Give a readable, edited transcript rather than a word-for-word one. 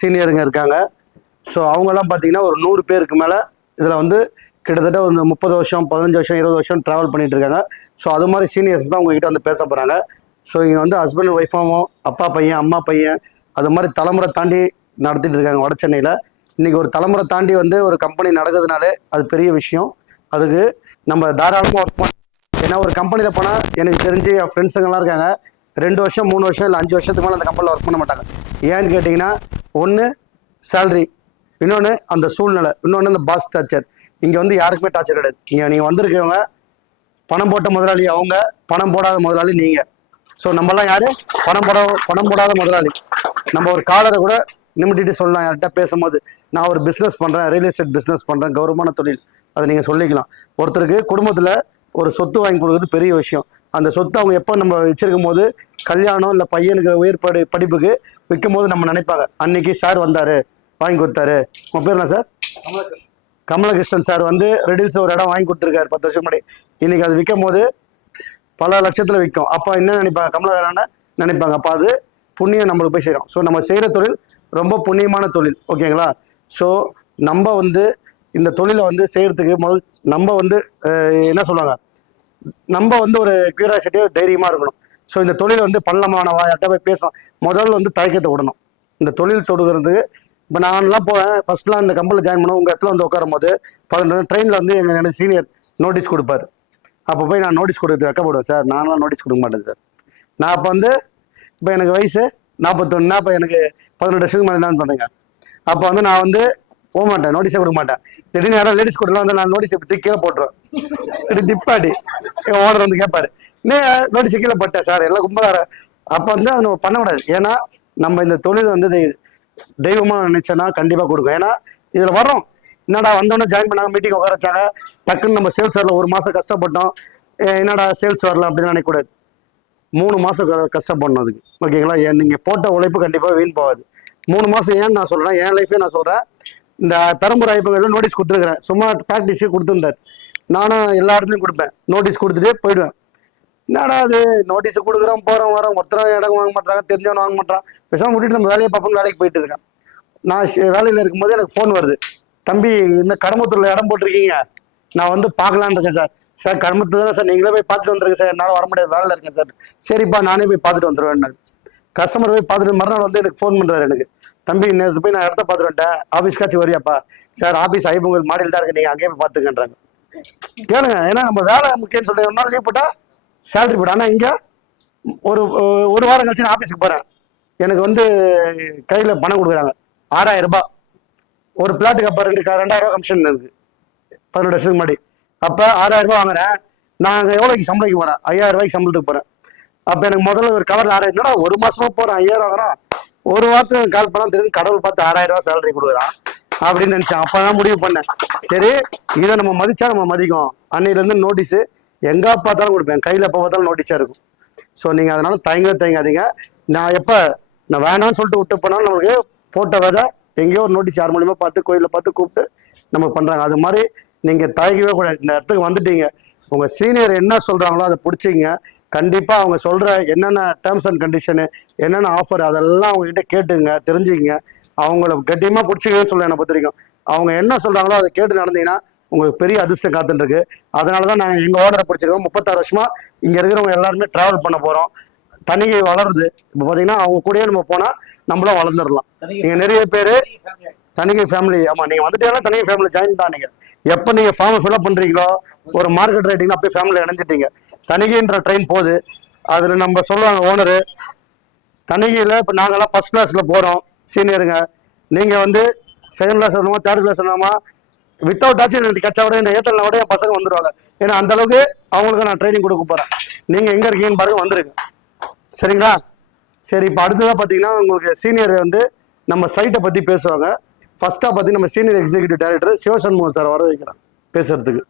சீனியருங்க இருக்காங்க. ஸோ அவங்கெல்லாம் பார்த்தீங்கன்னா ஒரு 100 பேருக்கு மேலே இதில் வந்து கிட்டத்தட்ட ஒரு 30 வருஷம் 15 வருஷம் 20 வருஷம் ட்ராவல் பண்ணிட்டு இருக்காங்க. ஸோ அது மாதிரி சீனியர்ஸ் தான் உங்ககிட்ட வந்து பேச போகிறாங்க. ஸோ இங்கே வந்து ஹஸ்பண்ட் ஒய்ஃபாகவும் அப்பா பையன் அம்மா பையன் அது மாதிரி தலைமுறை தாண்டி நடத்திட்டு இருக்காங்க வட சென்னையில். இன்றைக்கி ஒரு தலைமுறை தாண்டி வந்து ஒரு கம்பெனி நடக்குதுனாலே அது பெரிய விஷயம். அதுக்கு நம்ம தாராளமாக ஒர்க் பண்ண. ஏன்னா ஒரு கம்பெனியில் போனால் எனக்கு தெரிஞ்சு என் ஃப்ரெண்ட்ஸுங்கெல்லாம் இருக்காங்க 2 வருஷம் 3 வருஷம் இல்லை 5 வருஷத்துக்கு மேலே அந்த கம்பெனியில் ஒர்க் பண்ண மாட்டாங்க. ஏன்னு கேட்டிங்கன்னா ஒன்று சேலரி, இன்னொன்று அந்த சூழ்நிலை, இன்னொன்று அந்த பாஸ் டார்ச்சர். இங்கே வந்து யாருக்குமே டார்ச்சர் கிடையாது. இங்கே நீங்கள் வந்திருக்கவங்க பணம் போட்ட முதலாளி அவங்க, பணம் போடாத முதலாளி நீங்கள். ஸோ நம்மளாம் யார் பணம் போடாத முதலாளி. நம்ம ஒரு காலரை கூட நிமிட்டிட்டு சொல்லலாம் யார்கிட்ட பேசும்போது, நான் ஒரு பிஸ்னஸ் பண்ணுறேன், ரியல் எஸ்டேட் பிஸ்னஸ் பண்ணுறேன், கௌரவமான தொழில், அதை நீங்கள் சொல்லிக்கலாம். ஒருத்தருக்கு குடும்பத்தில் ஒரு சொத்து வாங்கி கொடுக்குறது பெரிய விஷயம். அந்த சொத்து அவங்க எப்போ நம்ம வச்சிருக்கும் போது கல்யாணம் இல்லை பையனுக்கு உயர் படிப்புக்கு விற்கும் போது நம்ம நினைப்பாங்க, அன்னைக்கு சார் வந்தார் வாங்கி கொடுத்தாரு. உங்கள் பேர் என்ன சார்? கமலகிருஷ்ணன் சார் வந்து ரெடில்ஸ் ஒரு இடம் வாங்கி கொடுத்துருக்காரு 10 வருஷம் முன்னாடி. இன்னைக்கு அது விற்கும் போது பல லட்சத்தில் விற்கும். அப்போ என்ன நினைப்பாங்க? கமலகிருஷ்ணன் நினைப்பாங்க. அப்போ அது புண்ணியம் நம்மளுக்கு போய் செய்கிறோம். ஸோ நம்ம செய்கிற தொழில் ரொம்ப புண்ணியமான தொழில். ஓகேங்களா? ஸோ நம்ம வந்து இந்த தொழிலை வந்து செய்கிறதுக்கு நம்ம வந்து என்ன சொல்லுவாங்க, நம்ம வந்து ஒரு கியூரியாசிட்டியாக தைரியமாக இருக்கணும். ஸோ இந்த தொழில் வந்து பண்ணலாமானவா யார்கிட்ட போய் பேசணும். முதல்ல வந்து தயக்கத்தை விடணும். இந்த தொழில் தொடுகிறதுக்கு இப்போ நான்லாம் போவேன். ஃபர்ஸ்ட்லாம் இந்த கம்பெனியில் ஜாயின் பண்ணுவோம். உங்கள் இடத்துல வந்து உட்காரும் போது ட்ரெயினில் வந்து எனக்கு சீனியர் நோட்டீஸ் கொடுப்பாரு. அப்போ போய் நான் நோட்டீஸ் கொடுத்து வைக்கப்படுவேன். சார் நான்லாம் நோட்டீஸ் கொடுக்க மாட்டேன் சார். நான் அப்போ வந்து இப்போ எனக்கு வயசு 41, அப்போ எனக்கு 18 வருஷத்துக்கு மேலே என்ன பண்ணுறேங்க. அப்போ வந்து நான் வந்து போக மாட்டேன், நோட்டீஸே கொடுக்க மாட்டேன். திடீர்னு யாராவது லேடிஸ் கொடுக்கலாம் வந்து நான் நோட்டீஸ் இப்படி கீழே போட்டுருவேன். இப்படி திப்பாடி எங்கள் ஓனர் வந்து கேட்பாரு, இன்னும் நோட்டீஸ் கீழே போட்டேன் சார், எல்லாம் கும்பலார. அப்போ வந்து அதை நம்ம பண்ணக்கூடாது. ஏன்னா நம்ம இந்த தொழில் வந்து தெய்வமாக நினைச்சோன்னா கண்டிப்பாக கொடுக்கும். ஏன்னா இதில் வரோம், என்னடா வந்தோன்னே ஜாயின் பண்ணாங்க, மீட்டிங் உட்கார வச்சாங்க, டக்குன்னு நம்ம சேல்ஸ் வரல, 1 மாதம் கஷ்டப்பட்டோம், என்னடா சேல்ஸ் வரல அப்படின்னு நினைக்கக்கூடாது. 3 மாதம் கஷ்டப்படணும் அதுக்கு. ஓகேங்களா? நீங்கள் போட்ட உழைப்பு கண்டிப்பாக வீண் போகாது. 3 மாதம் ஏன்னு நான் சொல்கிறேன், என் லைஃபே நான் சொல்கிறேன். இந்த பெரம்பூர் ஐயப்பங்களில் நோட்டீஸ் கொடுத்துருக்குறேன். சும்மா ப்ராக்டிஸே கொடுத்துருந்தார். நானும் எல்லா இடத்துலையும் கொடுப்பேன். நோட்டீஸ் கொடுத்துட்டே போயிடுவேன். என்னடா அது நோட்டீஸ் கொடுக்குறோம் போகிறோம் வரோம், ஒருத்தர இடம் வாங்க மாட்டாங்க, தெரிஞ்சவன் வாங்க மாட்டான், பேசாமல் விட்டுட்டு நம்ம வேலையை பார்ப்போம்னு வேலைக்கு போயிட்டு இருக்கேன். நான் வேலையில் இருக்கும்போது எனக்கு ஃபோன் வருது, தம்பி இந்த கடம்பத்தூரில் இடம் போட்டிருக்கீங்க, நான் வந்து பார்க்கலான்னு இருக்கேன் சார். சார் கடம்பத்தூர் தானே சார், நீங்களே போய் பார்த்துட்டு வந்துருங்க சார், என்னால் வர முடியாது வேலையில் இருக்கேன் சார். சரிப்பா நானே போய் பார்த்துட்டு வந்துடுவேன். கஸ்டமர் போய் பார்த்துட்டு மறுநாள் வந்து எனக்கு ஃபோன் பண்ணுறாரு, எனக்கு தம்பி நேற்று போய் நான் இடத்த பார்த்துட்டு வந்துட்டேன், ஆஃபீஸ்க்காச்சும் வரியாப்பா. சார் ஆஃபீஸ் ஐபொங்கல் மாடியில் தான் இருக்கு, நீங்கள் அங்கேயே போய் பார்த்துக்கன்றாங்க. கேளுங்க, ஏன்னா நம்ம வேலை முக்கியம்னு சொல்லிட்டு 1 நாள் லீவ் போட்டால் சேலரி போட. ஆனால் இங்கே ஒரு வாரம் கழிச்சு நான் ஆஃபீஸுக்கு போகிறேன், எனக்கு வந்து கையில் பணம் கொடுக்குறாங்க 6000 ரூபாய். ஒரு பிளாட்டுக்கு அப்போ 2000 ரூபா கமிஷன் இருக்குது 18 வருஷத்துக்கு முன்னாடி. அப்போ 6000 ரூபாய் வாங்குறேன். நான் எவ்வளோக்கு சம்பளத்துக்கு போகிறேன்? 5000 ரூபாய்க்கு சம்பளத்துக்கு போகிறேன். அப்போ எனக்கு முதல்ல ஒரு கவரில் 6000, என்னடா 1 மாதமாக போகிறேன் 5000 வாங்குறான், ஒரு வாரத்துக்கு கால் பண்ணால் தெரியும் கடவுள் பார்த்து 6000 ரூபா சேலரி கொடுக்குறான் அப்படின்னு நினச்சேன். அப்போ தான் முடிவு பண்ணேன், சரி இதை நம்ம மதிச்சா நம்ம மதிக்கும். அன்னையிலேருந்து நோட்டீஸு எங்கே பார்த்தாலும் கொடுப்பேன், கையில் எப்போ பார்த்தாலும் நோட்டீஸாக இருக்கும். ஸோ நீங்கள் அதனால தயங்காதீங்க. நான் எப்போ நான் வேணான்னு சொல்லிட்டு விட்டு போனாலும் நம்மளுக்கு போட்ட விதை எங்கேயோ ஒரு நோட்டீஸ் யார் மூலியமாக பார்த்து கோயிலில் பார்த்து கூப்பிட்டு நமக்கு பண்ணுறாங்க. அது மாதிரி நீங்கள் தயங்கவே கூடாது. இந்த இடத்துக்கு வந்துட்டீங்க, உங்கள் சீனியர் என்ன சொல்கிறாங்களோ அதை பிடிச்சிங்க. கண்டிப்பாக அவங்க சொல்கிற என்னென்ன டேர்ம்ஸ் அண்ட் கண்டிஷனு, என்னென்ன ஆஃபர், அதெல்லாம் அவங்ககிட்ட கேட்டுங்க, தெரிஞ்சுங்க. அவங்கள கட்டியமாக பிடிச்சிக்கன்னு சொல்ல என்னை பொறுத்த வரைக்கும். அவங்க என்ன சொல்கிறாங்களோ அதை கேட்டு நடந்தீங்கன்னா உங்களுக்கு பெரிய அதிர்ஷ்டம் காத்துட்டுருக்கு. அதனால தான் நாங்கள் எங்கள் ஓனரை பிடிச்சிருக்கோம். 36 வருஷமாக இங்கே இருக்கிறவங்க எல்லாருமே ட்ராவல் பண்ண போகிறோம். தனிகை வளருது. இப்போ பார்த்தீங்கன்னா அவங்க கூடயே நம்ம போனால் நம்மளும் வளர்ந்துடலாம். நீங்கள் நிறைய பேர் தனிகை ஃபேமிலி, ஆமாம் நீங்கள் வந்துட்டீங்கன்னா தனிகை ஃபேமிலி ஜாயின் தான். நீங்கள் எப்போ நீங்கள் ஃபார்மை ஃபில்அப் பண்ணுறீங்களோ ஒரு மார்க்கெட் ரேட்டிங் அப்படியே ஃபேமிலி இணைஞ்சிட்டீங்க. தனிகைன்ற ட்ரெயின் போகுது. அதில் நம்ம சொல்லுவாங்க ஓனரு, தனிகையில் இப்போ நாங்கள்லாம் ஃபர்ஸ்ட் கிளாஸில் போகிறோம் சீனியருங்க, நீங்கள் வந்து செகண்ட் கிளாஸ் வரணுமா 3rd கிளாஸ் வரணுமா, வித்தவுட் ஆச்சு கச்சா விட இந்த ஏத்தலில் விட என் பசங்க வந்துடுவாங்க. ஏன்னா அந்த அளவுக்கு அவங்களுக்கு நான் ட்ரைனிங் கொடுக்க போகிறேன். நீங்கள் எங்கே இருக்கீங்கன்னு பாருங்க, வந்துருங்க. சரிங்களா? சரி, இப்போ அடுத்ததாக பார்த்தீங்கன்னா உங்களுக்கு சீனியர் வந்து நம்ம சைட்டை பற்றி பேசுவாங்க. ஃபர்ஸ்ட்டாக பார்த்தீங்கன்னா நம்ம senior executive director Sivashanmugam sir வர வைக்கிறேன் பேசுறதுக்கு.